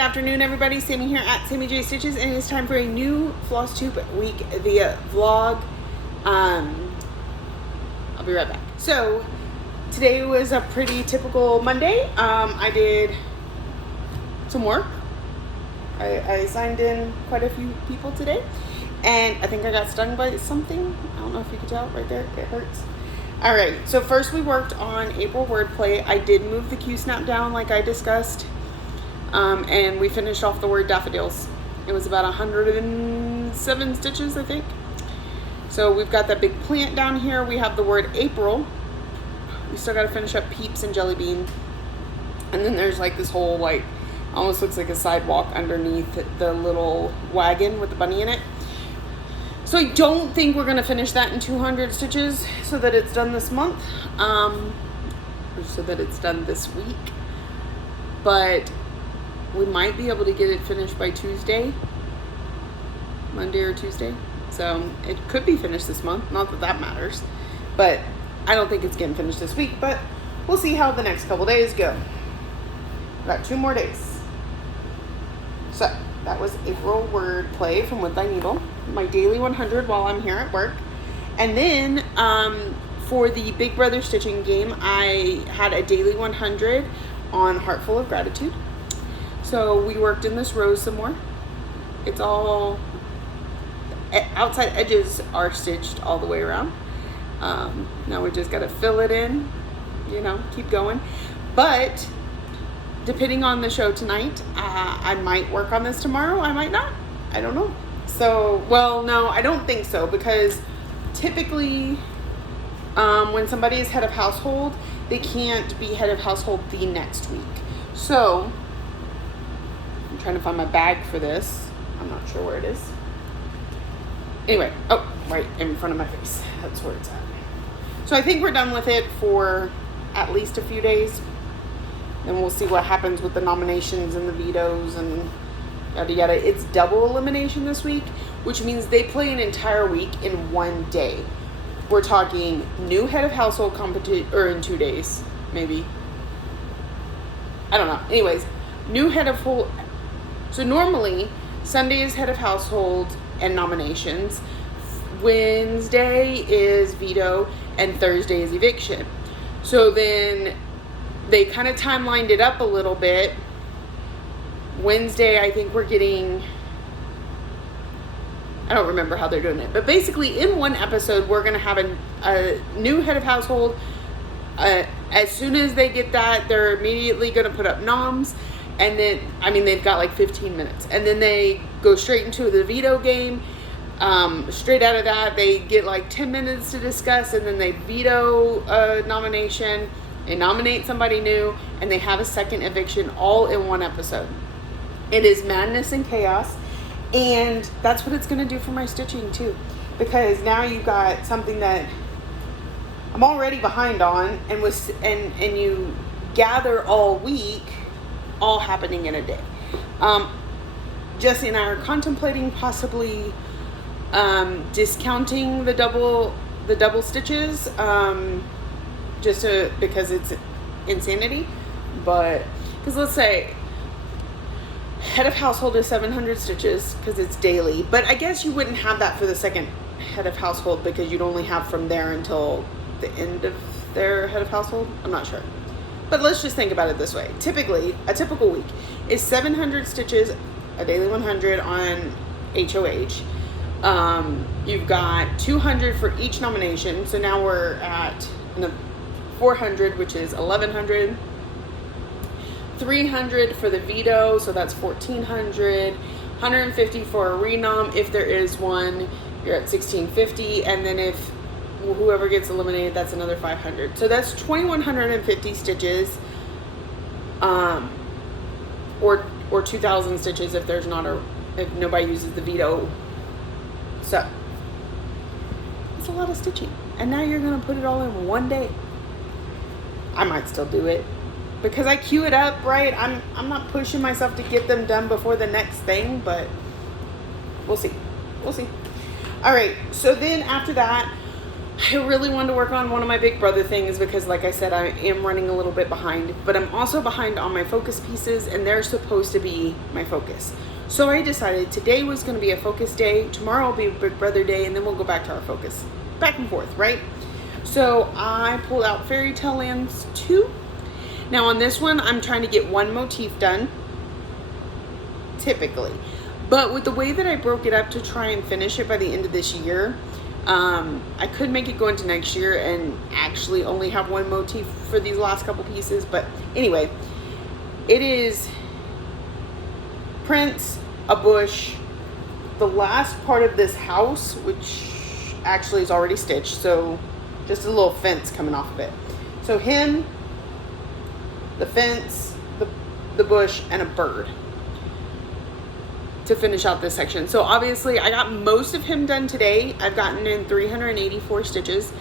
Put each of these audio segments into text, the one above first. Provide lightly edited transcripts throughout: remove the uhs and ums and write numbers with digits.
afternoon, everybody. Sammy here at Sammy J Stitches, and it's time for a new Flosstube week via vlog. I'll be right back. So today was a pretty typical Monday. I did some work. I signed in quite a few people today, and I think I got stung by something. I don't know if you can tell right there. It hurts. All right. So first we worked on April wordplay. I did move the Q snap down like I discussed. And we finished off the word daffodils. It was about 107 stitches, I think. So we've got that big plant down here. We have the word April. We still got to finish up peeps and jelly bean. And then there's like this whole, like, almost looks like a sidewalk underneath the little wagon with the bunny in it. So I don't think we're going to finish that in 200 stitches so that it's done this month. Or so that it's done this week. But we might be able to get it finished by Tuesday, Monday or Tuesday. So it could be finished this month. Not that that matters, but I don't think it's getting finished this week, but we'll see how the next couple days go. Got 2 more days. So that was April wordplay from With Thy Needle, my daily 100 while I'm here at work. And then for the Big Brother stitching game, I had a daily 100 on Heartful of Gratitude. So we worked in this rose some more. It's all, outside edges are stitched all the way around. Now we just got to fill it in, you know, keep going. But depending on the show tonight, I might work on this tomorrow. I might not. I don't know. So, well, no, I don't think so, because typically when somebody is head of household, they can't be head of household the next week. So I'm trying to find my bag for this. I'm not sure where it is. Anyway, oh, right in front of my face. That's where it's at. So I think we're done with it for at least a few days. Then we'll see what happens with the nominations and the vetoes and yada yada. It's double elimination this week, which means they play an entire week in one day. We're talking new head of household competition, or in 2 days, maybe. I don't know. Anyways, new head of whole. So normally Sunday is head of household and nominations. Wednesday is veto, and Thursday is eviction. So then they kind of timelined it up a little bit. Wednesday, I think we're getting, I don't remember how they're doing it, but basically in one episode, we're going to have a new head of household. As soon as they get that, they're immediately going to put up noms. And then, I mean, they've got like 15 minutes. And then they go straight into the veto game. Straight out of that, they get like 10 minutes to discuss. And then they veto a nomination. They nominate somebody new. And they have a second eviction all in one episode. It is madness and chaos. And that's what it's going to do for my stitching too. Because now you've got something that I'm already behind on. And you gather all week, all happening in a day. Jesse and I are contemplating possibly discounting the double stitches, just because it's insanity. But because let's say head of household is 700 stitches because it's daily, but I guess you wouldn't have that for the second head of household because you'd only have from there until the end of their head of household. I'm not sure. But let's just think about it this way. Typically, a typical week is 700 stitches, a daily 100 on HOH. You've got 200 for each nomination. So now we're at 400, which is 1,100. 300 for the veto, so that's 1,400. 150 for a renom, if there is one, you're at 1,650. And then if whoever gets eliminated, that's another 500. So that's 2,150 stitches, or 2,000 stitches if there's not if nobody uses the veto. So it's a lot of stitching, and now you're gonna put it all in one day. I might still do it because I queue it up, right? I'm not pushing myself to get them done before the next thing, but we'll see. All right. So then after that, I really wanted to work on one of my Big Brother things because, like I said, I am running a little bit behind, but I'm also behind on my focus pieces, and they're supposed to be my focus. So I decided today was going to be a focus day, tomorrow will be a Big Brother day, and then we'll go back to our focus. Back and forth, right? So I pulled out Fairy Tale Lands 2. Now on this one, I'm trying to get one motif done, typically. But with the way that I broke it up to try and finish it by the end of this year, I could make it go into next year and actually only have one motif for these last couple pieces. But anyway, it is Prince, a bush, the last part of this house, which actually is already stitched, so just a little fence coming off of it. So him, the fence, the bush, and a bird to finish out this section. So obviously I got most of him done today. I've gotten in 384 stitches.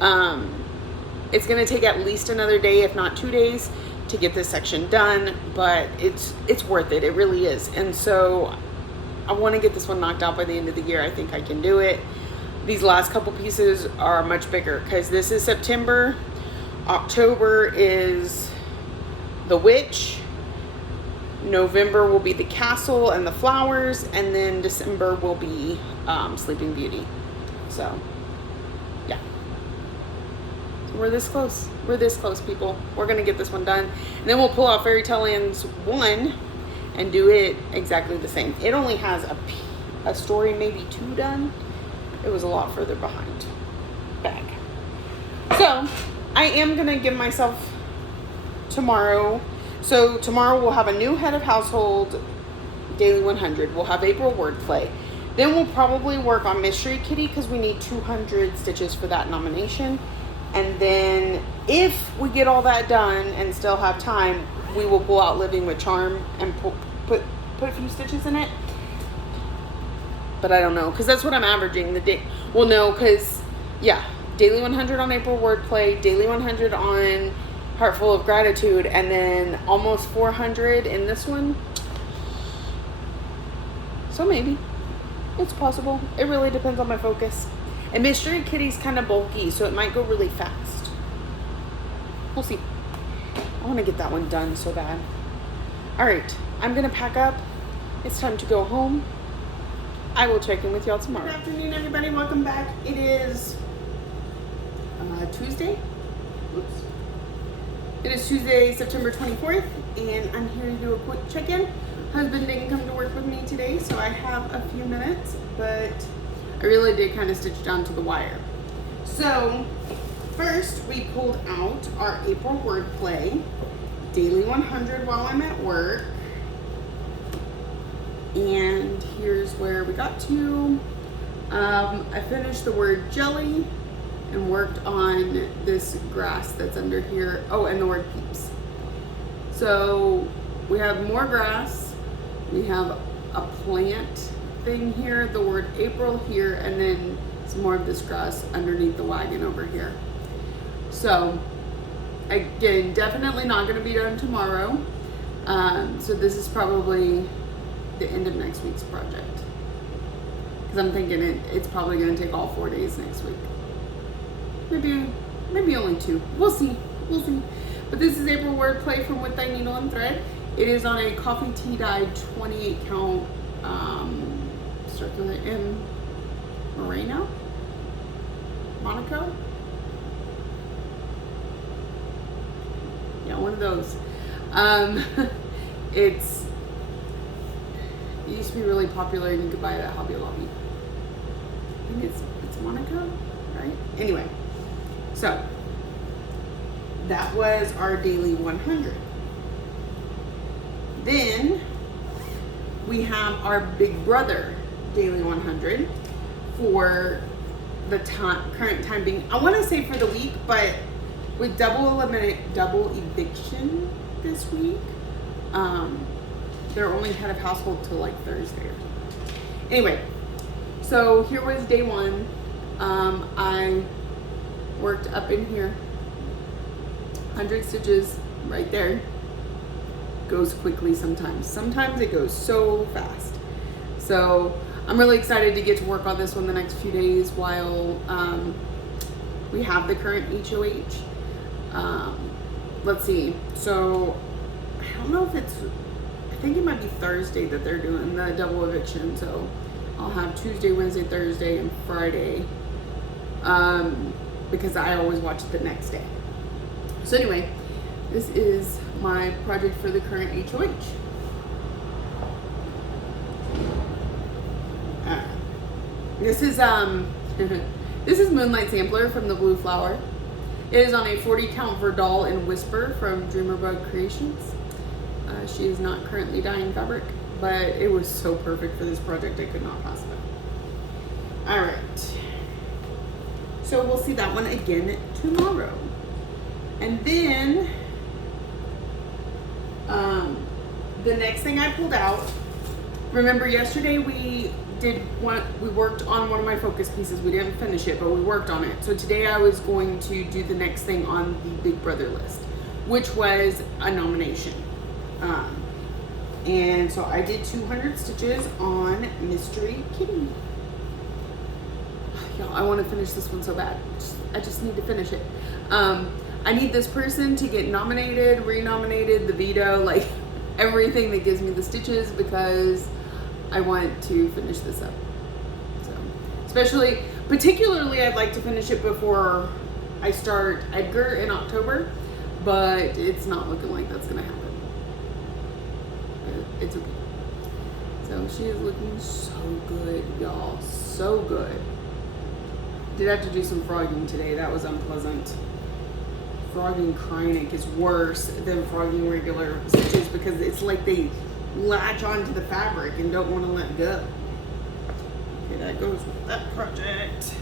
It's gonna take at least another day, if not 2 days, to get this section done, but it's worth it. It really is. And so I want to get this one knocked out by the end of the year. I think I can do it. These last couple pieces are much bigger because this is September. October is the witch. November will be the castle and the flowers, and then December will be Sleeping Beauty. So yeah, so we're this close. We're this close, people. We're gonna get this one done, and then we'll pull out Fairy Tale Lands 1 and do it exactly the same. It only has a story, maybe 2 done. It was a lot further behind. Bag. So I am gonna give myself tomorrow. So tomorrow we'll have a new head of household, daily 100. We'll have April wordplay. Then we'll probably work on Mystery Kitty because we need 200 stitches for that nomination. And then if we get all that done and still have time, we will pull out Living with Charm and put a few stitches in it. But I don't know, because that's what I'm averaging the day. Well, no, because yeah, daily 100 on April wordplay, daily 100 on Heartful of Gratitude, and then almost 400 in this one. So maybe it's possible. It really depends on my focus. And Mystery Kitty's kind of bulky, so it might go really fast. We'll see. I want to get that one done so bad. All right, I'm gonna pack up. It's time to go home. I will check in with y'all tomorrow. Good afternoon, everybody. Welcome back. It is Tuesday. Oops. It is Tuesday, September 24th, and I'm here to do a quick check-in. Husband didn't come to work with me today, so I have a few minutes, but I really did kind of stitch down to the wire. So first, we pulled out our April wordplay, daily 100 while I'm at work. And here's where we got to. I finished the word jelly and worked on this grass that's under here. Oh, and the word peeps. So we have more grass. We have a plant thing here, the word April here, and then some more of this grass underneath the wagon over here. So again, definitely not gonna be done tomorrow. So this is probably the end of next week's project. Because I'm thinking it's probably gonna take all 4 days next week. Maybe only 2. We'll see. But this is April wordplay from With Thy Needle and Thread. It is on a coffee tea dyed 28 count circular in Moreno, Monaco. Yeah, one of those. It used to be really popular and you could buy it at Hobby Lobby. I think it's Monaco, right? Anyway, so that was our daily 100. Then we have our Big Brother daily 100 for the current time being. I want to say for the week, but with double eviction this week, they're only head of household till like Thursday. Anyway, so here was day 1. I worked up in here, 100 stitches right there. Goes quickly sometimes. Sometimes it goes so fast. So I'm really excited to get to work on this one the next few days while we have the current HOH. Let's see. So I don't know if it's, I think it might be Thursday that they're doing the double eviction. So I'll have Tuesday, Wednesday, Thursday, and Friday. Because I always watch it the next day. So anyway, this is my project for the current HOH. This is this is Moonlight Sampler from the Blue Flower. It is on a 40 count Verdal and Whisper from Dreamerbug Creations. She is not currently dyeing fabric, but it was so perfect for this project I could not pass it up. All right. So we'll see that one again tomorrow. And then the next thing I pulled out, remember yesterday we worked on one of my focus pieces. We didn't finish it, but we worked on it. So today I was going to do the next thing on the Big Brother list, which was a nomination. And so I did 200 stitches on Mystery Kitty. Y'all, I want to finish this one so bad. I just need to finish it. I need this person to get nominated, renominated, the veto, like everything that gives me the stitches, because I want to finish this up. So, particularly I'd like to finish it before I start Edgar in October, but it's not looking like that's gonna happen. It's okay. So she is looking so good, y'all, so good. Did have to do some frogging today. That was unpleasant. Frogging Krynic is worse than frogging regular stitches because it's like they latch onto the fabric and don't want to let go. Okay, that goes with that project.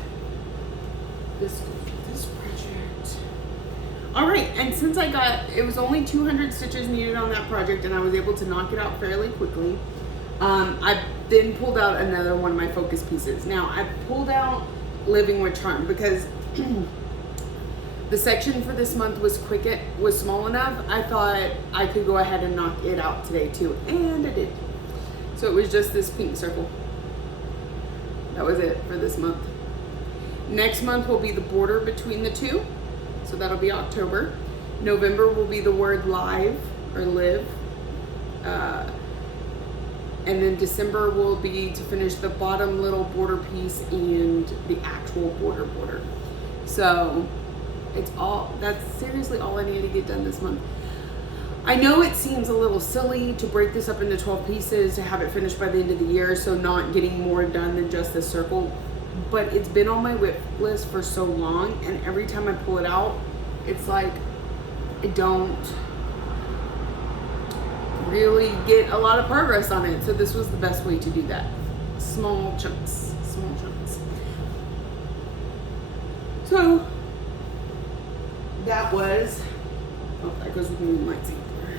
This goes with this project. All right, and since it was only 200 stitches needed on that project and I was able to knock it out fairly quickly, I then pulled out another one of my focus pieces. Now, I pulled out Living with Charm because the section for this month was small enough. I thought I could go ahead and knock it out today too, and I did. So it was just this pink circle. That was it for this month. Next month will be the border between the two, so that'll be October. November will be the word live or live. And then December will be to finish the bottom little border piece and the actual border. So that's seriously all I need to get done this month. I know it seems a little silly to break this up into 12 pieces to have it finished by the end of the year, so not getting more done than just this circle, but it's been on my whip list for so long, and every time I pull it out, it's like I don't really get a lot of progress on it. So this was the best way to do that. Small chunks. So that goes with Moonlight Sampler.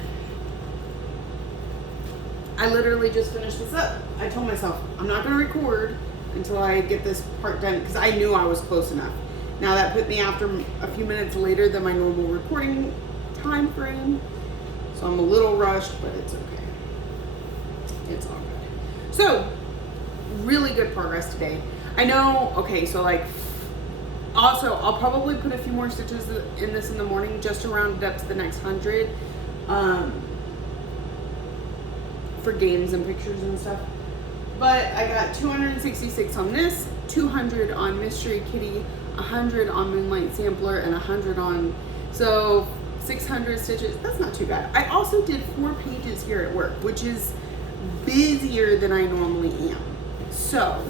I literally just finished this up. I told myself I'm not going to record until I get this part done because I knew I was close enough. Now that put me after a few minutes later than my normal recording time frame. So I'm a little rushed, but it's okay. It's all good. So, really good progress today. I know, okay, so like, also, I'll probably put a few more stitches in this in the morning just to round it up to the next 100 for games and pictures and stuff. But I got 266 on this, 200 on Mystery Kitty, 100 on Moonlight Sampler, and 100 on, so 600 stitches. That's not too bad. I also did 4 pages here at work, which is busier than I normally am. So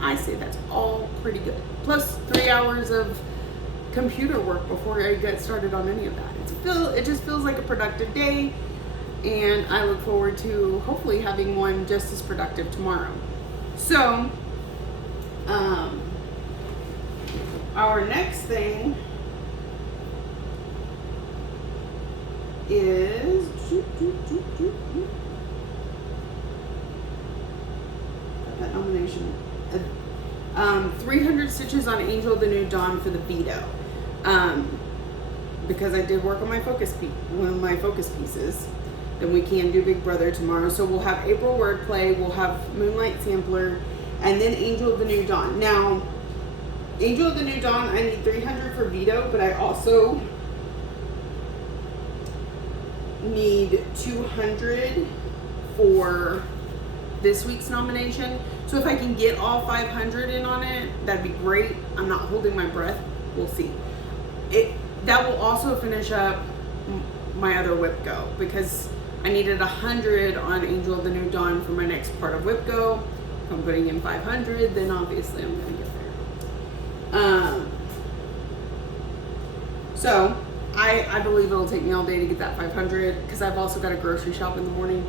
I say that's all pretty good. Plus 3 hours of computer work before I get started on any of that. It just feels like a productive day, and I look forward to hopefully having one just as productive tomorrow. So our next thing is that nomination. 300 stitches on Angel the New Dawn for the veto. Because I did work on my one of my focus pieces. Then we can do Big Brother tomorrow. So we'll have April Wordplay, we'll have Moonlight Sampler, and then Angel the New Dawn. Now, Angel of the New Dawn, I need 300 for veto, but I also need 200 for this week's nomination. So if I can get all 500 in on it, that'd be great. I'm not holding my breath. We'll see. That will also finish up my other Whip Go, because I needed 100 on Angel of the New Dawn for my next part of Whip Go. If I'm putting in 500, then obviously I'm gonna get there. So I believe it'll take me all day to get that 500, because I've also got a grocery shop in the morning.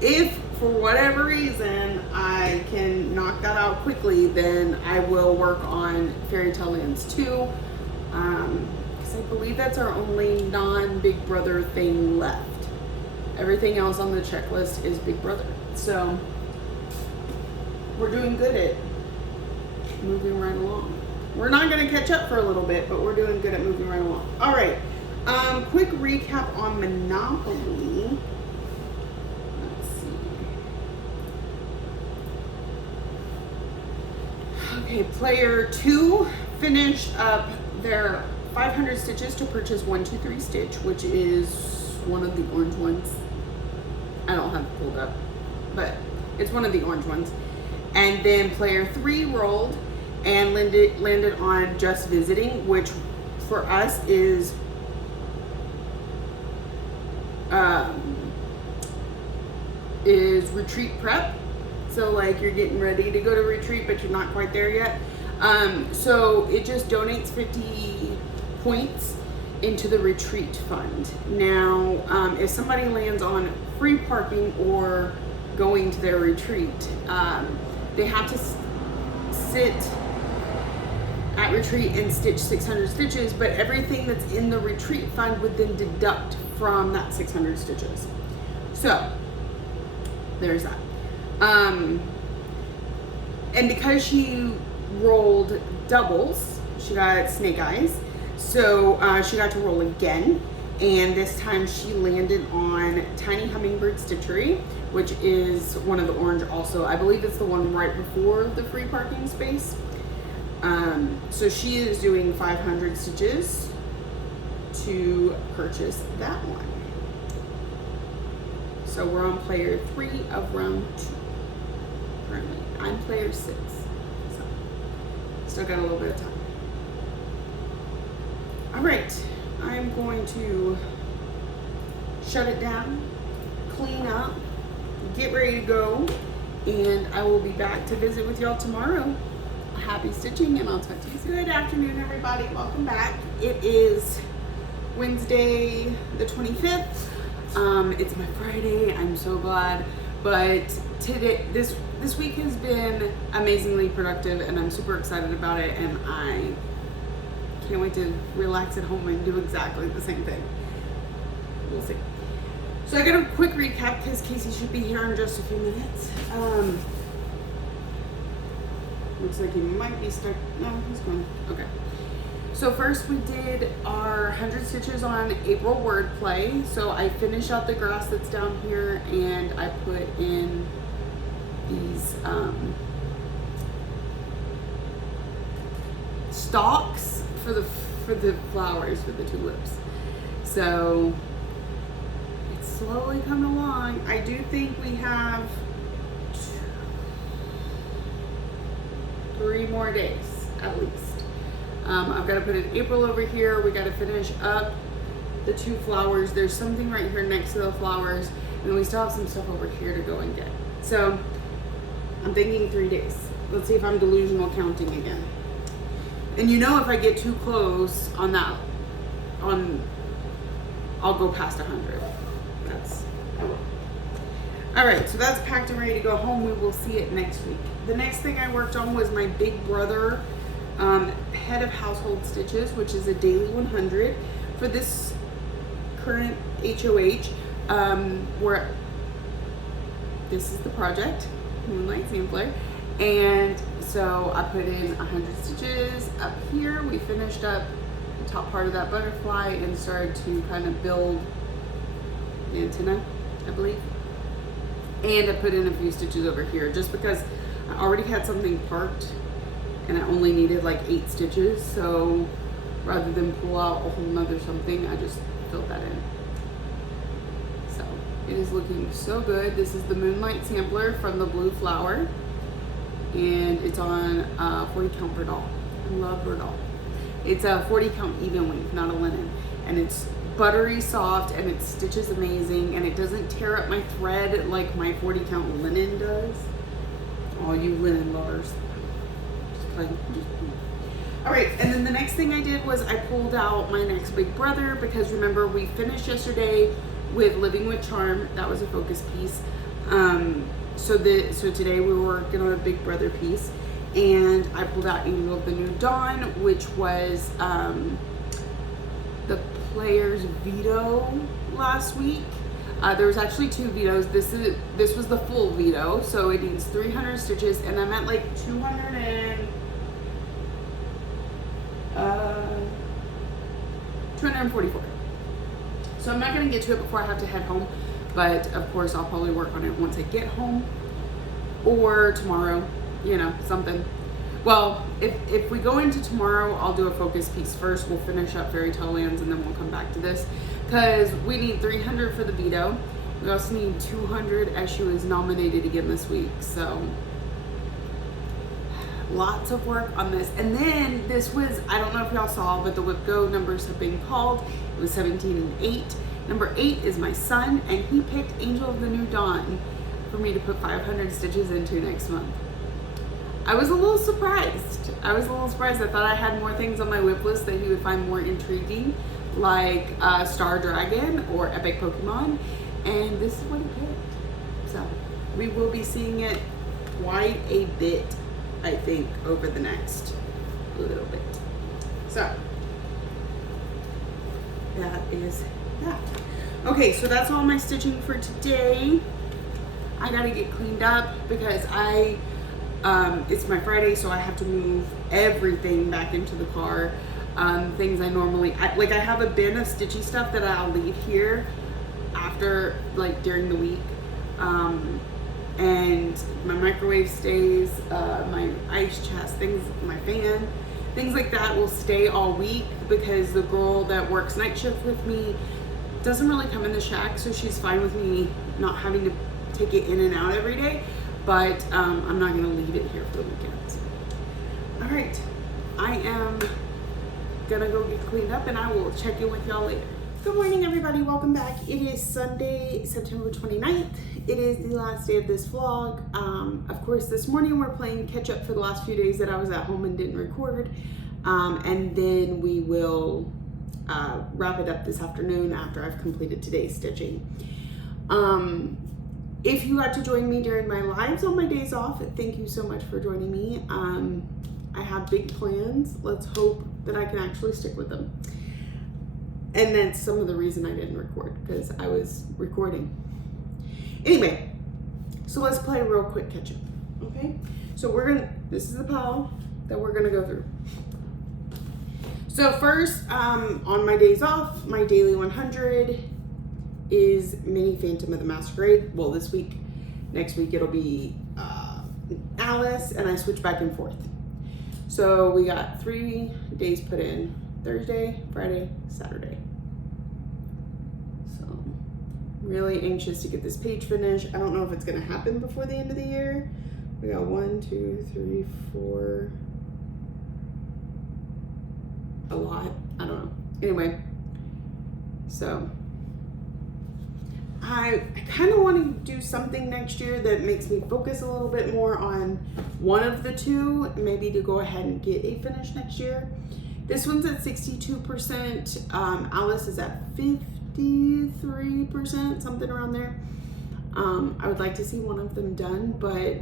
If for whatever reason I can knock that out quickly, then I will work on Fairy Tale Lands 2, because I believe that's our only non-Big Brother thing left. Everything else on the checklist is Big Brother. So we're doing good at moving right along. We're not going to catch up for a little bit, but we're doing good at moving right along. All right. Quick recap on Monopoly. Let's see. Okay, player 2 finished up their 500 stitches to purchase 123 Stitch, which is one of the orange ones. I don't have it pulled up, but it's one of the orange ones. And then player 3 rolled and landed on Just Visiting, which for us is retreat prep. So like you're getting ready to go to retreat, but you're not quite there yet. So it just donates 50 points into the retreat fund. Now, if somebody lands on free parking or going to their retreat, they have to sit at retreat and stitch 600 stitches, but everything that's in the retreat fund would then deduct from that 600 stitches. So there's that. And because she rolled doubles, she got snake eyes. So she got to roll again. And this time she landed on Tiny Hummingbird Stitchery, which is one of the orange also. I believe it's the one right before the free parking space. So she is doing 500 stitches to purchase that one. So we're on player 3 of round 2 currently. I'm player 6, so still got a little bit of time. All right, I'm going to shut it down, clean up, get ready to go, and I will be back to visit with y'all tomorrow. Happy stitching, and I'll talk to you soon. Good afternoon, everybody. Welcome back. It is Wednesday the 25th. It's my Friday. I'm so glad. But today, this week has been amazingly productive, and I'm super excited about it, and I can't wait to relax at home and do exactly the same thing. We'll see. So I got a quick recap because Casey should be here in just a few minutes. Looks like he might be stuck. No, he's gone. Okay. So first we did our 100 stitches on April wordplay. So I finished out the grass that's down here, and I put in these stalks for the flowers for the tulips. So it's slowly coming along. I do think we have 3 more days at least. I've got to put an April over here. We got to finish up the 2 flowers. There's something right here next to the flowers, and then we still have some stuff over here to go and get. So I'm thinking 3 days. Let's see if I'm delusional counting again. And you know, if I get too close on that, I'll go past 100. All right, so that's packed and ready to go home. We will see it next week. The next thing I worked on was my Big Brother head of household stitches, which is a daily 100 for this current HOH. Where this is the project, Moonlight Sampler, and so I put in 100 stitches up here. We finished up the top part of that butterfly and started to kind of build the antenna, I believe. And I put in a few stitches over here just because I already had something parked and I only needed like 8 stitches, so rather than pull out a whole nother something, I just filled that in. So it is looking so good. This is the Moonlight Sampler from the Blue Flower, and it's on 40 count Verdal. I love Verdal. It's a 40 count even weave, not a linen, and it's buttery soft, and it stitches amazing, and it doesn't tear up my thread like my 40 count linen does. All you linen lovers, just playing. All right, and then the next thing I did was I pulled out my next Big Brother, because remember we finished yesterday with Living with Charm. That was a focus piece. So today we were working on a Big Brother piece, and I pulled out Angel of the New Dawn, which was the player's veto last week. There was actually 2 vetoes. This was the full veto, so it needs 300 stitches, and I'm at like 244. So I'm not gonna get to it before I have to head home, but of course I'll probably work on it once I get home, or tomorrow, you know, something. Well, if we go into tomorrow, I'll do a focus piece first. We'll finish up Fairy Tale Lands, and then we'll come back to this, because we need 300 for the veto. We also need 200 as she was nominated again this week. So lots of work on this. And then this was, I don't know if y'all saw, but the Whip Go numbers have been called. It was 17 and 8. Number 8 is my son, and he picked Angel of the New Dawn for me to put 500 stitches into next month. I was a little surprised. I thought I had more things on my whip list that he would find more intriguing, like Star Dragon or Epic Pokemon, and this is what he picked. So we will be seeing it quite a bit, I think, over the next little bit. So that is that. Okay, so that's all my stitching for today. I gotta get cleaned up because it's my Friday, so I have to move everything back into the car. Things I normally, I have a bin of stitchy stuff that I'll leave here after, like during the week. And my microwave stays, my ice chest, my fan, things like that will stay all week, because the girl that works night shift with me doesn't really come in the shack, so she's fine with me not having to take it in and out every day. But I'm not gonna leave it here for the weekends. All right, I am gonna go get cleaned up, and I will check in with y'all later. Good morning, everybody, welcome back. It is Sunday, September 29th. It is the last day of this vlog. Of course, this morning we're playing catch up for the last few days that I was at home and didn't record. And then we will wrap it up this afternoon after I've completed today's stitching. If you got to join me during my lives on my days off, thank you so much for joining me. I have big plans. Let's hope that I can actually stick with them. And that's some of the reason I didn't record, because I was recording. Anyway, so let's play a real quick catch up, okay? So this is the pile that we're gonna go through. So first, on my days off, my daily 100 is Mini Phantom of the Masquerade. Well, this week, next week it'll be Alice, and I switch back and forth. So we got 3 days put in: Thursday, Friday, Saturday. So really anxious to get this page finished. I don't know if it's gonna happen before the end of the year. We got 1, 2, 3, 4, a lot, I don't know. Anyway, so I kind of want to do something next year that makes me focus a little bit more on one of the two, maybe to go ahead and get a finish next year. This one's at 62%. Alice is at 53%, something around there. I would like to see one of them done, but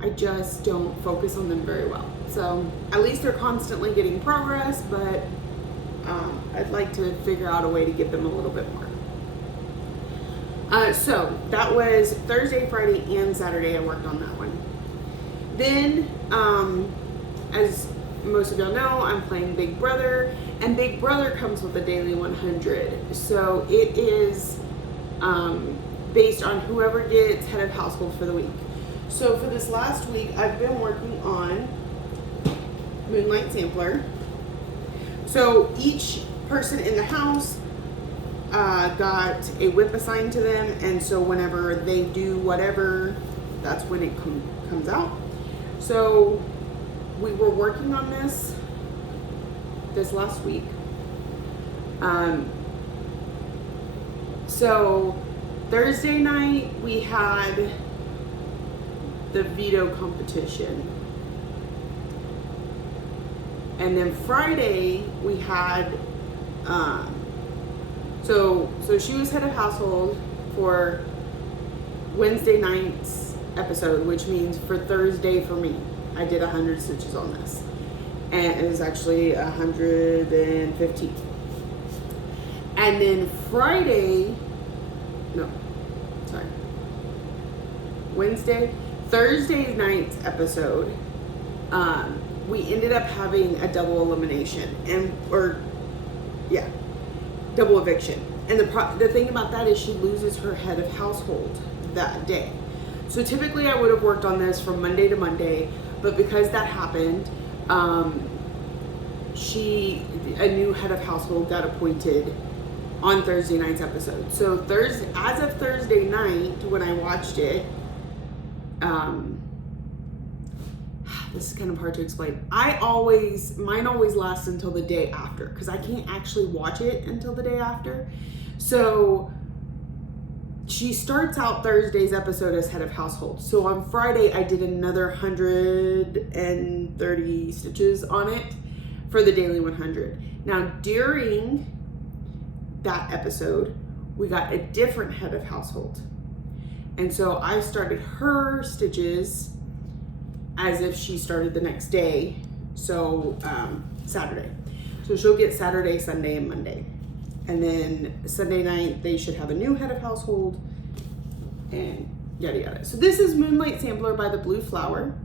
I just don't focus on them very well. So at least they're constantly getting progress, but I'd like to figure out a way to give them a little bit more. So that was Thursday, Friday, and Saturday I worked on that one. Then, as most of y'all know, I'm playing Big Brother, and Big Brother comes with a daily 100. So it is based on whoever gets head of household for the week. So for this last week, I've been working on Moonlight Sampler. So each person in the house got a whip assigned to them, and so whenever they do whatever, that's when it comes out. So we were working on this last week. So Thursday night we had the veto competition, and then Friday we had so she was head of household for Wednesday night's episode, which means for Thursday for me, I did 100 stitches on this, and it was actually 115. And then Thursday night's episode, we ended up having a double elimination double eviction. And the thing about that is she loses her head of household that day. So typically I would have worked on this from Monday to Monday, but because that happened, a new head of household got appointed on Thursday night's episode. So as of Thursday night, when I watched it, this is kind of hard to explain. Mine always lasts until the day after, because I can't actually watch it until the day after. So she starts out Thursday's episode as head of household. So on Friday, I did another 130 stitches on it for the Daily 100. Now, during that episode, we got a different head of household. And so I started her stitches as if she started the next day. So Saturday. So she'll get Saturday, Sunday, and Monday. And then Sunday night, they should have a new head of household and yada yada. So this is Moonlight Sampler by the Blue Flower.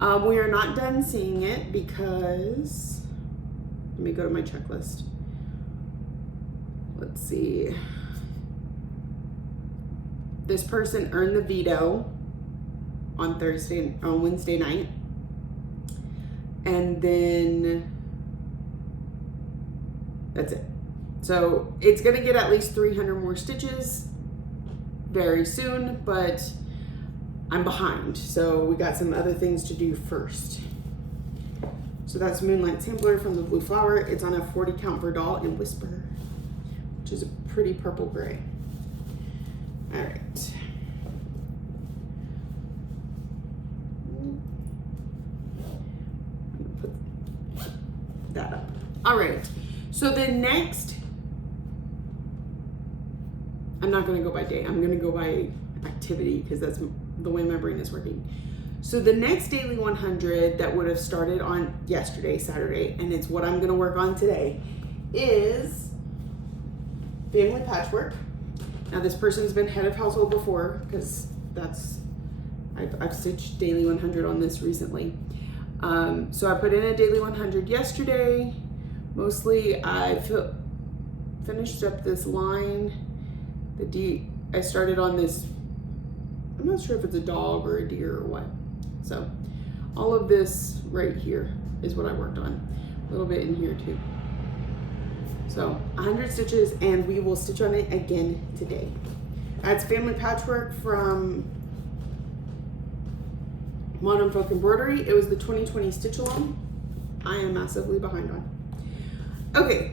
We are not done seeing it because, let me go to my checklist. Let's see. This person earned the veto on Wednesday night. And then that's it. So it's gonna get at least 300 more stitches very soon, but I'm behind. So we got some other things to do first. So that's Moonlight Sampler from the Blue Flower. It's on a 40 count per doll in Whisper, which is a pretty purple gray. All right. Put that up. All right. So the next, I'm not going to go by day. I'm going to go by activity because that's the way my brain is working. So the next Daily 100 that would have started on yesterday, Saturday, and it's what I'm going to work on today, is Family Patchwork. Now this person's been head of household before because I've stitched Daily 100 on this recently. So I put in a Daily 100 yesterday. Mostly I finished up this line. I started on this, I'm not sure if it's a dog or a deer or what. So all of this right here is what I worked on. A little bit in here too. So 100 stitches, and we will stitch on it again today. That's Family Patchwork from Modern Folk Embroidery. It was the 2020 stitch along. I am massively behind on. Okay,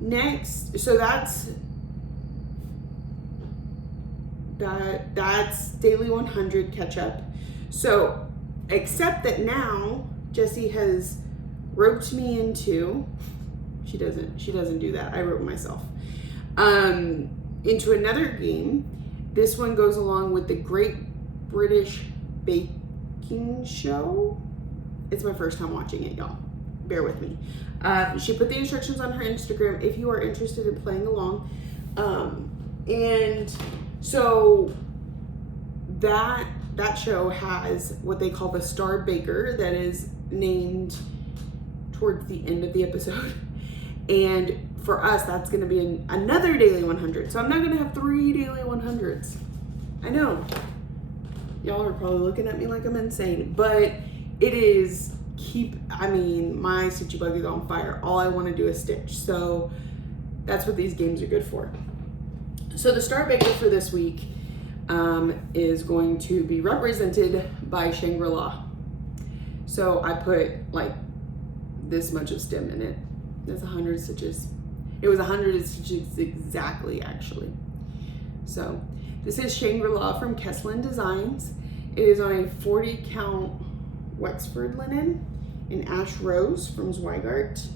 next, so that's Daily 100 catch up. So, except that now Jessie has roped me into, she doesn't do that, I rope myself, into another game. This one goes along with the Great British Baking Show. It's my first time watching it, y'all. Bear with me. She put the instructions on her Instagram if you are interested in playing along. And so that show has what they call the Star Baker that is named towards the end of the episode. And for us, that's going to be another Daily 100. So I'm not going to have 3 Daily 100s. I know. Y'all are probably looking at me like I'm insane, but it is my Stitchy bug is on fire. All I want to do is stitch. So that's what these games are good for. So the Star Baker for this week is going to be represented by Shangri-La. So I put like this much of stem in it. That's 100 stitches. It was 100 stitches exactly, actually. So this is Shangri-La from Kesslin Designs. It is on a 40 count Wexford linen in Ash Rose from Zweigart.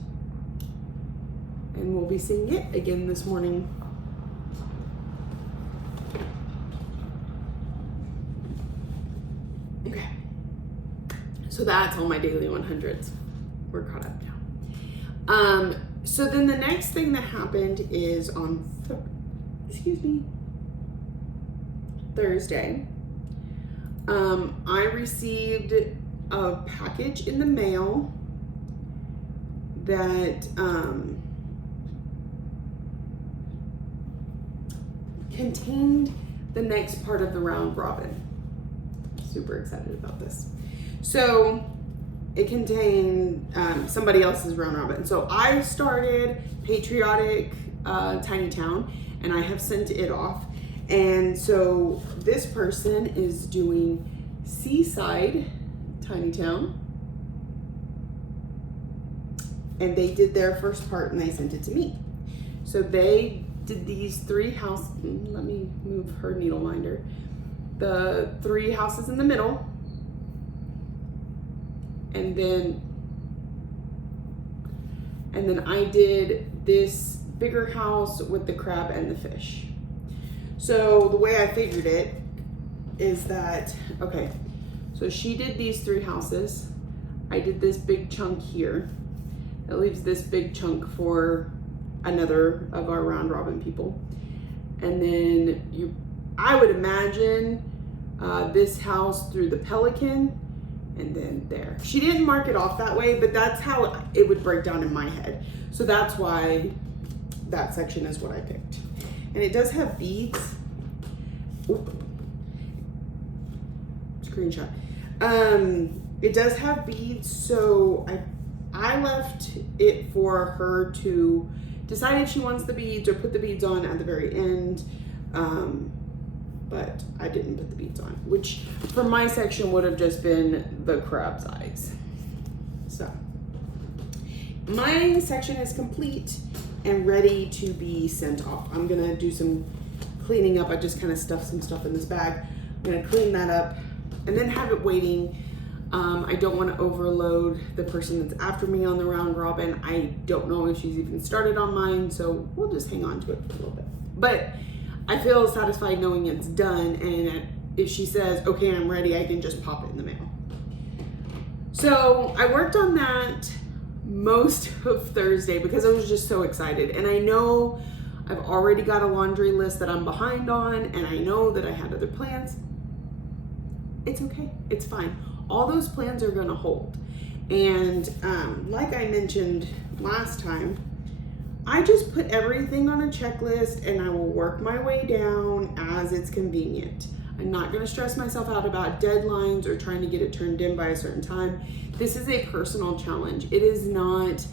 And we'll be seeing it again this morning. Okay. So that's all my daily 100s. We're caught up now. So then the next thing that happened is on Thursday, I received a package in the mail that contained the next part of the round robin. Super excited about this. So it contained somebody else's round robin. So I started Patriotic Tiny Town, and I have sent it off. And so this person is doing Seaside Tiny Town, and they did their first part and they sent it to me. So they did these 3 houses. Let me move her needle minder. The 3 houses in the middle, and then I did this bigger house with the crab and the fish. So the way I figured it is that, okay, so she did these 3 houses. I did this big chunk here. That leaves this big chunk for another of our round robin people. And then I would imagine this house through the pelican, and then there. She didn't mark it off that way, but that's how it would break down in my head. So that's why that section is what I picked. And it does have beads. Oop. Screenshot. It does have beads, so I left it for her to decide if she wants the beads or put the beads on at the very end. But I didn't put the beads on, which for my section would have just been the crab's eyes. So my section is complete and ready to be sent off. I'm gonna do some cleaning up. I just kind of stuffed some stuff in this bag. I'm gonna clean that up and then have it waiting. I don't want to overload the person that's after me on the round robin. I don't know if she's even started on mine, so we'll just hang on to it for a little bit. But I feel satisfied knowing it's done, and if she says, okay, I'm ready, I can just pop it in the mail. So I worked on that most of Thursday because I was just so excited. And I know I've already got a laundry list that I'm behind on, and I know that I had other plans. It's okay, it's fine. All those plans are gonna hold. And like I mentioned last time, I just put everything on a checklist and I will work my way down as it's convenient. I'm not gonna stress myself out about deadlines or trying to get it turned in by a certain time. This is a personal challenge. It is not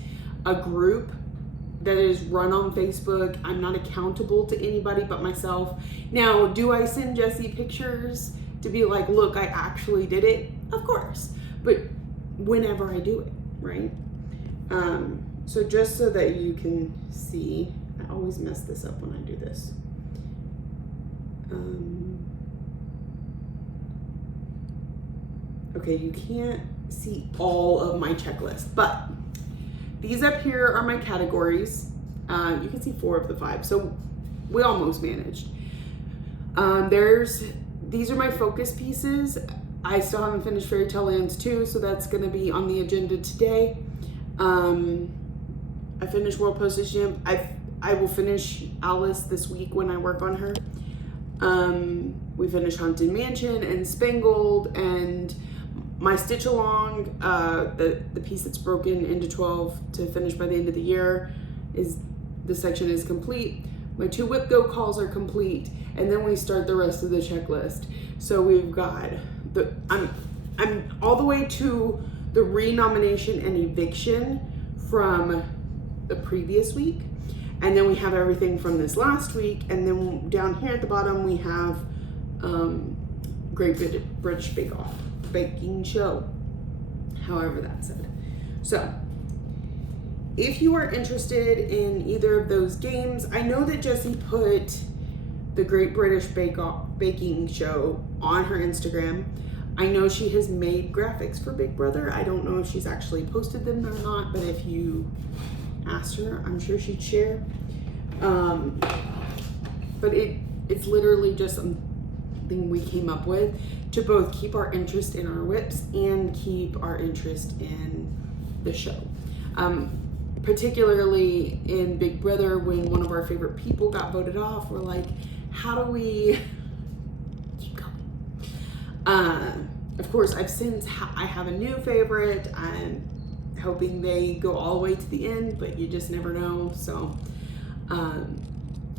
a group that is run on Facebook. I'm not accountable to anybody but myself. Now, do I send Jessie pictures to be like, look, I actually did it? Of course, but whenever I do it, right? So just so that you can see, I always mess this up when I do this. Okay, you can't see all of my checklist, but these up here are my categories. You can see 4 of the 5, so we almost managed. These are my focus pieces. I still haven't finished Fairy Tale Lands 2, so that's gonna be on the agenda today. I finished World Postage Stamp. I will finish Alice this week when I work on her. We finished Haunted Mansion and Spangled, and my Stitch Along, the piece that's broken into 12 to finish by the end of the year, the section is complete. My 2 Whip Go calls are complete, and then we start the rest of the checklist. So we've got I'm all the way to the renomination and eviction from the previous week. And then we have everything from this last week. And then down here at the bottom, we have Great British Bake Off, Baking Show, however that's said. So if you are interested in either of those games, I know that Jessie put the Great British Bake Off Baking Show on her Instagram. I know she has made graphics for Big Brother. I don't know if she's actually posted them or not, but if you asked her, I'm sure she'd share. But it's literally just something we came up with to both keep our interest in our whips and keep our interest in the show. Particularly in Big Brother, when one of our favorite people got voted off, we're like, how do we keep going? Of course, I have a new favorite. I'm hoping they go all the way to the end, but you just never know. So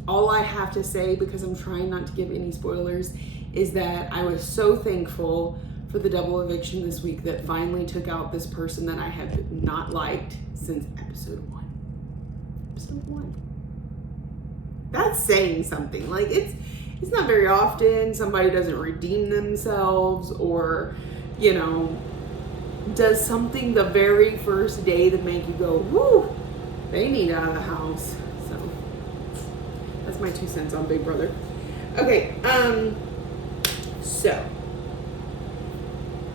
all I have to say, because I'm trying not to give any spoilers, is that I was so thankful for the double eviction this week that finally took out this person that I have not liked since episode 1. Episode 1. That's saying something. Like, it's not very often somebody doesn't redeem themselves or, you know, does something the very first day to make you go, woo, they need out of the house. So that's my 2 cents on Big Brother. Okay, so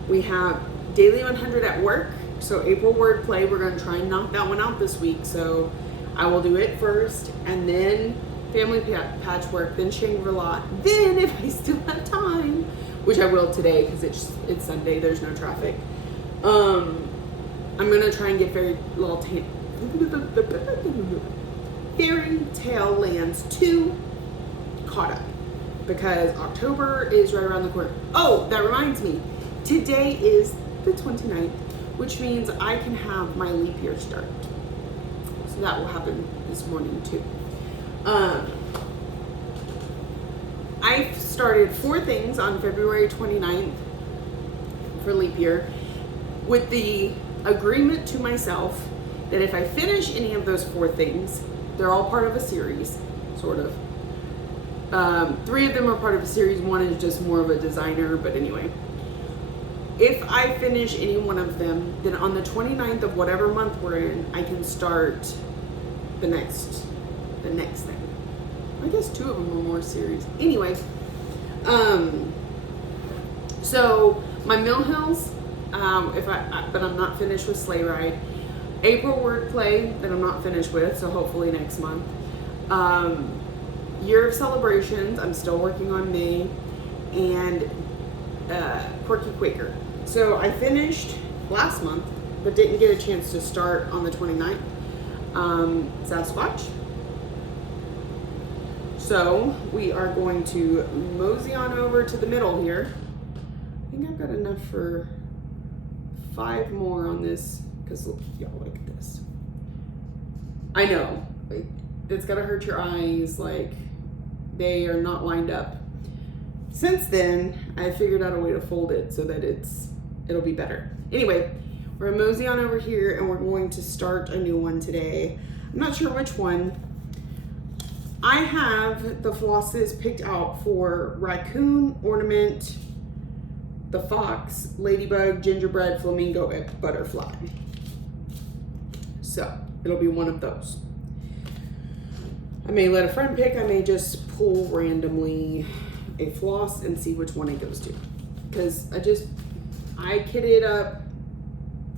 we have Daily 100 at work. So April Wordplay, we're going to try and knock that one out this week. So I will do it first, and then Family Patchwork, then Shangri-La. Then, if I still have time, which I will today because it's Sunday, there's no traffic. I'm going to try and get Fairy Tale Lands 2 caught up because October is right around the corner. Oh, that reminds me. Today is the 29th, which means I can have my leap year start. So that will happen this morning too. I started 4 things on February 29th for leap year with the agreement to myself that if I finish any of those 4 things, they're all part of a series, sort of. 3 of them are part of a series. 1 is just more of a designer, but anyway. If I finish any one of them, then on the 29th of whatever month we're in, I can start the next thing. I guess 2 of them are more series. Anyway, so my Mill Hills, but I'm not finished with Sleigh Ride. April Wordplay that I'm not finished with, so hopefully next month. Year of Celebrations, I'm still working on May, and Quirky Quaker. So I finished last month, but didn't get a chance to start on the 29th. Sasquatch. So we are going to mosey on over to the middle here. I think I've got enough for 5 more on this, because look, y'all, look at this. I know, like, it's gonna hurt your eyes, like they are not lined up. Since then, I figured out a way to fold it so that it'll be better. Anyway, we're gonna mosey on over here and we're going to start a new one today. I'm not sure which one. I have the flosses picked out for raccoon, ornament, the fox, ladybug, gingerbread, flamingo, and butterfly. So it'll be one of those. I may let a friend pick. I may just pull randomly a floss and see which one it goes to. Because I kitted up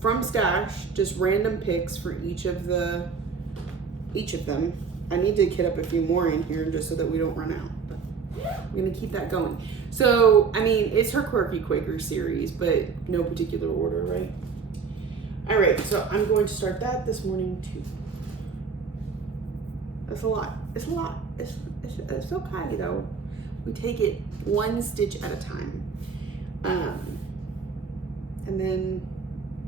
from stash, just random picks for each of them. I need to kit up a few more in here just so that we don't run out. But I'm gonna keep that going. So, I mean, it's her Quirky Quaker series, but no particular order, right? All right, so I'm going to start that this morning too. That's a lot. It's a lot. It's okay though. We take it 1 stitch at a time. And then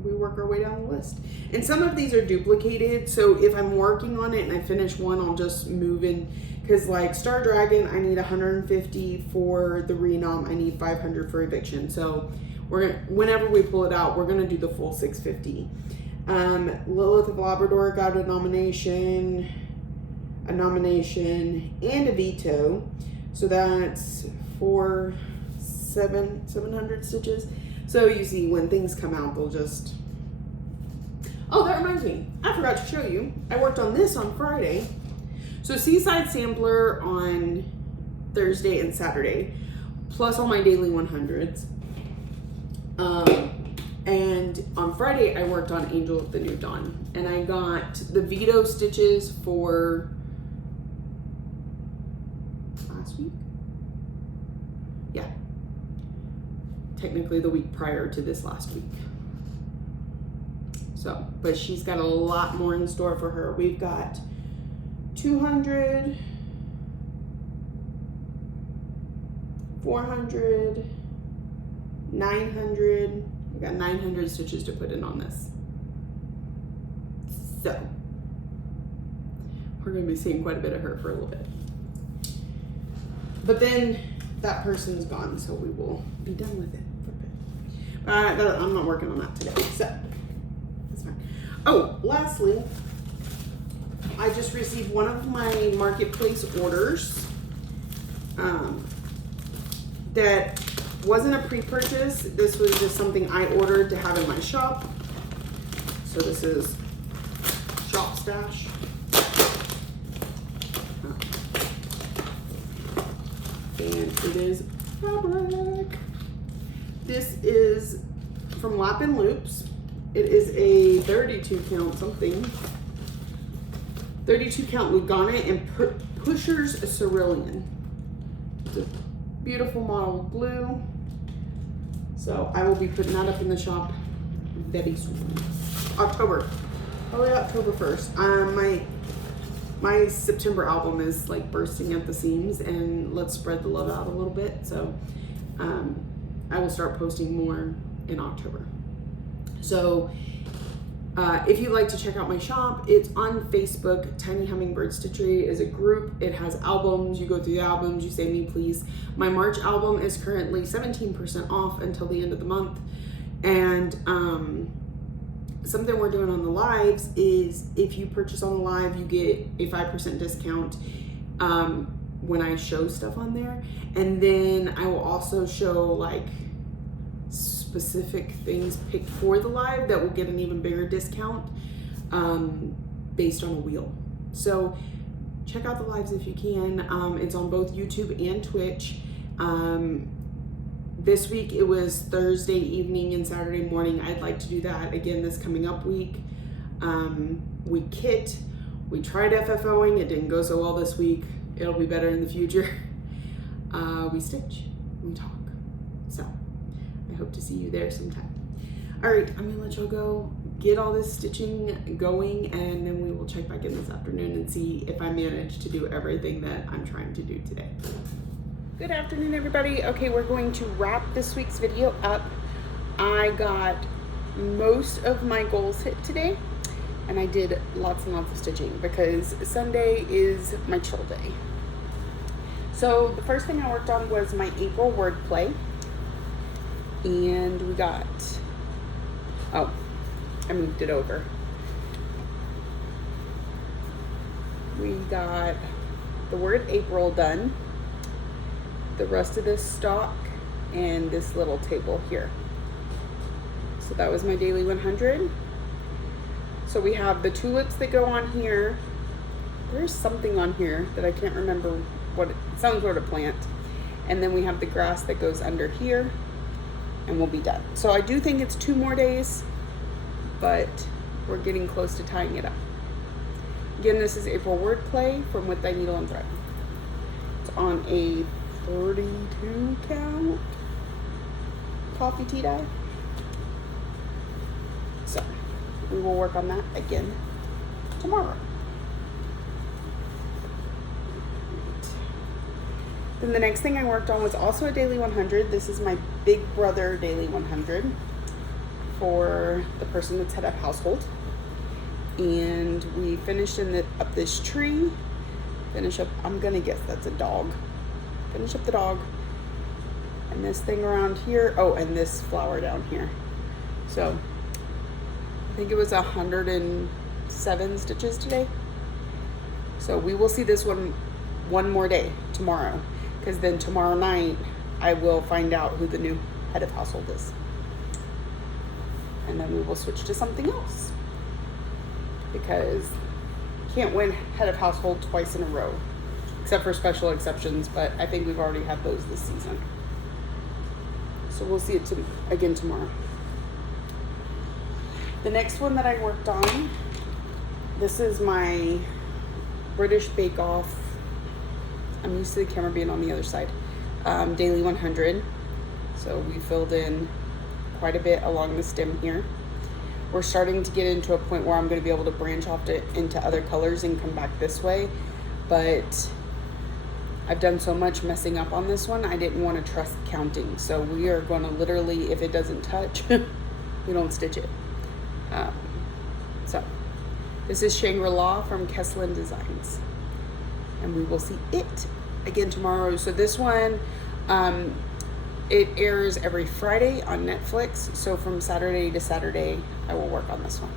we work our way down the list. And some of these are duplicated, so if I'm working on it and I finish one, I'll just move in, Because like Star Dragon, I need 150 for the renom. I need 500 for eviction. So we're gonna, whenever we pull it out, we're gonna do the full 650. Lilith of Labrador got a nomination, and a veto. So that's 700 stitches. So you see, when things come out, they'll just. Oh, that reminds me. I forgot to show you. I worked on this on Friday. So Seaside Sampler on Thursday and Saturday, plus all my daily 100s. And on Friday, I worked on Angel of the New Dawn. And I got the veto stitches for last week? Yeah. Technically the week prior to this last week. So, but she's got a lot more in store for her. We've got 200, 400, 900. We got 900 stitches to put in on this. So, we're going to be seeing quite a bit of her for a little bit. But then that person's gone, so we will be done with it for a bit. I'm not working on that today, so that's fine. Oh, lastly, I just received one of my marketplace orders that wasn't a pre-purchase. This was just something I ordered to have in my shop. So this is shop stash. And it is fabric. This is from Lap and Loops. It is a 32 count something. 32 count Lugana and Pushers Cerulean. It's a beautiful mottle blue. So I will be putting that up in the shop very soon. October, probably October 1st. My September album is like bursting at the seams, and let's spread the love out a little bit. So I will start posting more in October. So if you'd like to check out my shop, it's on Facebook. Tiny Hummingbird Stitchery is a group. It has albums. You go through the albums. You say me please. My March album is currently 17% off until the end of the month. And something we're doing on the lives is if you purchase on the live, you get a 5% discount when I show stuff on there. And then I will also show like specific things picked for the live that will get an even bigger discount based on a wheel. So check out the lives if you can. It's on both YouTube and Twitch. This week it was Thursday evening and Saturday morning. I'd like to do that again this coming up week. We kit, we tried FFOing, it didn't go so well this week. It'll be better in the future. We stitch, we talk. So I hope to see you there sometime. All right, I'm gonna let y'all go get all this stitching going, and then we will check back in this afternoon and see if I managed to do everything that I'm trying to do today. Good afternoon, everybody. Okay, we're going to wrap this week's video up. I got most of my goals hit today, and I did lots and lots of stitching because Sunday is my chill day. So the first thing I worked on was my April wordplay. And we got, oh, I moved it over. We got the word April done, the rest of this stock, and this little table here. So that was my daily 100. So we have the tulips that go on here. There's something on here that I can't remember what, some sort of plant. And then we have the grass that goes under here. And we'll be done. So I do think it's 2 more days, but we're getting close to tying it up. Again, this is April wordplay from With Thy Needle and Thread. It's on a 32 count coffee tea dye. So we will work on that again tomorrow. Then the next thing I worked on was also a daily 100. This is my Big Brother daily 100 for the person that's head of household. And we finished up this tree. Finish up, I'm gonna guess that's a dog. Finish up the dog. And this thing around here. Oh, and this flower down here. So I think it was 107 stitches today. So we will see this one more day tomorrow, because then tomorrow night I will find out who the new head of household is. And then we will switch to something else, because you can't win head of household twice in a row, except for special exceptions, but I think we've already had those this season. So we'll see it again tomorrow. The next one that I worked on, this is my British Bake Off. I'm used to the camera being on the other side. Daily 100. So we filled in quite a bit along the stem here. We're starting to get into a point where I'm going to be able to branch off into other colors and come back this way. But I've done so much messing up on this one, I didn't want to trust counting. So we are going to literally, if it doesn't touch, we don't stitch it. So this is Shangri-La from Kesslin Designs. And we will see it again tomorrow. So this one, it airs every Friday on Netflix. So from Saturday to Saturday, I will work on this one.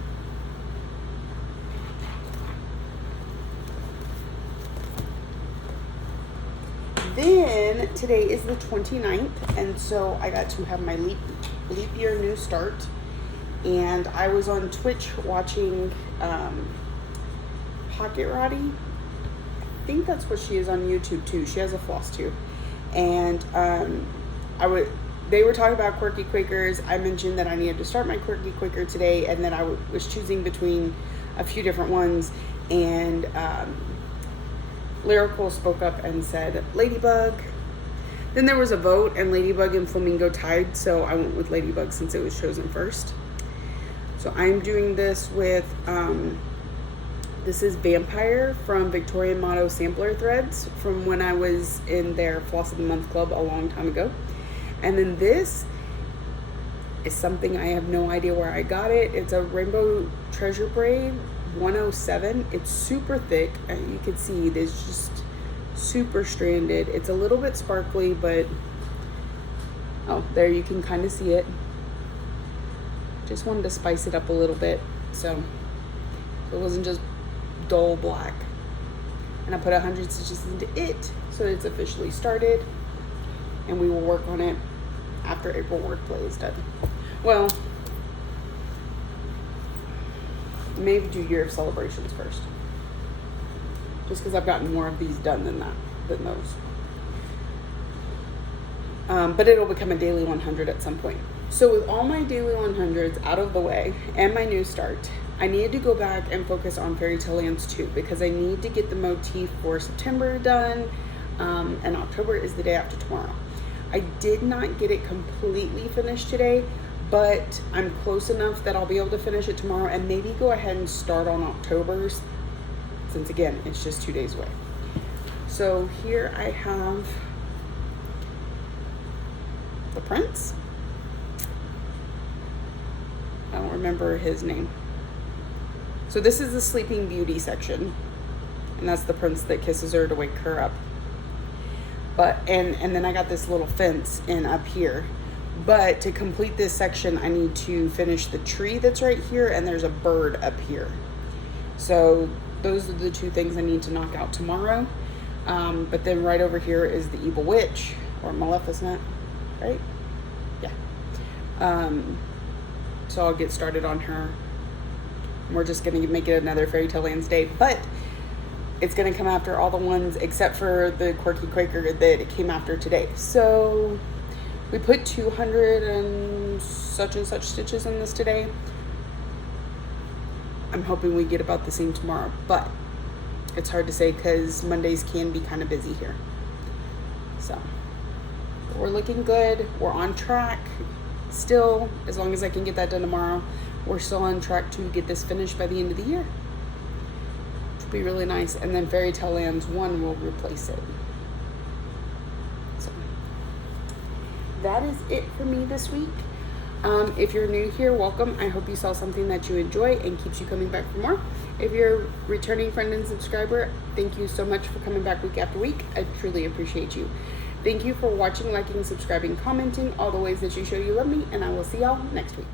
Then today is the 29th, and so I got to have my leap year new start. And I was on Twitch watching Pocket Roddy. I think that's what she is on YouTube too. She has a Flosstube. And they were talking about Quirky Quakers. I mentioned that I needed to start my Quirky Quaker today, and then I was choosing between a few different ones. And Lyrical spoke up and said Ladybug. Then there was a vote, and Ladybug and Flamingo tied, so I went with Ladybug since it was chosen first. So I'm doing this with, this is Vampire from Victorian Motto Sampler Threads from when I was in their Floss of the Month Club a long time ago. And then this is something I have no idea where I got it. It's a Rainbow Treasure Braid 107. It's super thick. You can see it's just super stranded. It's a little bit sparkly, but oh, there you can kind of see it. Just wanted to spice it up a little bit, so it wasn't just dull black. And I put 100 stitches into it, so it's officially started, and we will work on it after April Workplay is done. Well, maybe do Year of Celebrations first, just because I've gotten more of these done than those. But it'll become a daily 100 at some point. So with all my daily 100s out of the way and my new start, I needed to go back and focus on Fairy Tale Lands 2, because I need to get the motif for September done, and October is the day after tomorrow. I did not get it completely finished today, but I'm close enough that I'll be able to finish it tomorrow and maybe go ahead and start on October's, since again, it's just 2 days away. So here I have the prince. I don't remember his name. So this is the Sleeping Beauty section, and that's the prince that kisses her to wake her up. But and then I got this little fence in up here. But to complete this section, I need to finish the tree that's right here, and there's a bird up here. So those are the two things I need to knock out tomorrow. But then right over here is the evil witch, or Maleficent, right? Yeah. So I'll get started on her. We're just gonna make it another Fairy Tale Lands day, but it's gonna come after all the ones except for the Quirky Quaker that it came after today. So we put 200 and such stitches in this today. I'm hoping we get about the same tomorrow, but it's hard to say because Mondays can be kind of busy here. So we're looking good. We're on track still. As long as I can get that done tomorrow, we're still on track to get this finished by the end of the year, which will be really nice. And then Fairy Tale Lands 1 will replace it. So that is it for me this week. If you're new here, welcome. I hope you saw something that you enjoy and keeps you coming back for more. If you're a returning friend and subscriber, thank you so much for coming back week after week. I truly appreciate you. Thank you for watching, liking, subscribing, commenting, all the ways that you show you love me, and I will see y'all next week.